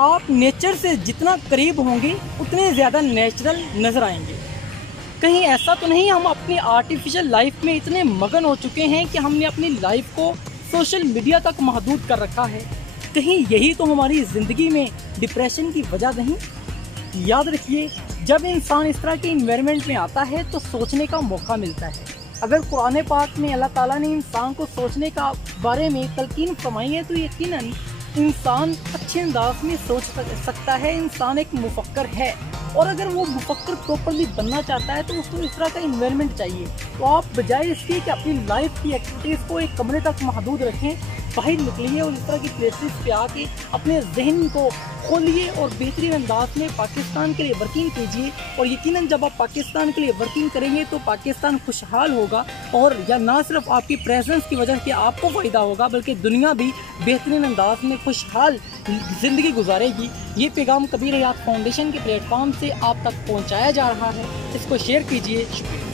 آپ نیچر سے جتنا قریب ہوں گے اتنے زیادہ نیچرل نظر آئیں گے۔ کہیں ایسا تو نہیں ہم اپنی آرٹیفیشل لائف میں اتنے مگن ہو چکے ہیں کہ ہم نے اپنی لائف کو سوشل میڈیا تک محدود کر رکھا ہے؟ کہیں یہی تو ہماری زندگی میں ڈپریشن کی وجہ نہیں؟ یاد رکھیے، جب انسان اس طرح کے انوائرمنٹ میں آتا ہے تو سوچنے کا موقع ملتا ہے۔ اگر قرآن پاک میں اللہ تعالیٰ نے انسان کو سوچنے کا بارے میں تلقین فرمائی ہے تو یقیناً انسان اچھے انداز میں سوچ سکتا ہے، انسان ایک مفکر ہے، اور اگر وہ مفکر پراپرلی بننا چاہتا ہے تو اس کو اس طرح کا انوائرمنٹ چاہیے۔ تو آپ بجائے اس کے کہ اپنی لائف کی ایکٹیویٹیز کو ایک کمرے تک محدود رکھیں، باہر نکلیے اور اس طرح کی پلیسز پہ آ کے اپنے ذہن کو کھولیے اور بہترین انداز میں پاکستان کے لیے ورکنگ کیجیے۔ اور یقیناً جب آپ پاکستان کے لیے ورکنگ کریں گے تو پاکستان خوشحال ہوگا، اور یا نہ صرف آپ کی پریزنس کی وجہ سے آپ کو فائدہ ہوگا بلکہ دنیا بھی بہترین انداز میں خوشحال زندگی گزارے گی۔ یہ پیغام کبیر حیات فاؤنڈیشن کے پلیٹ فارم سے آپ تک پہنچایا جا رہا ہے، اس کو شیئر کیجیے۔ شکریہ۔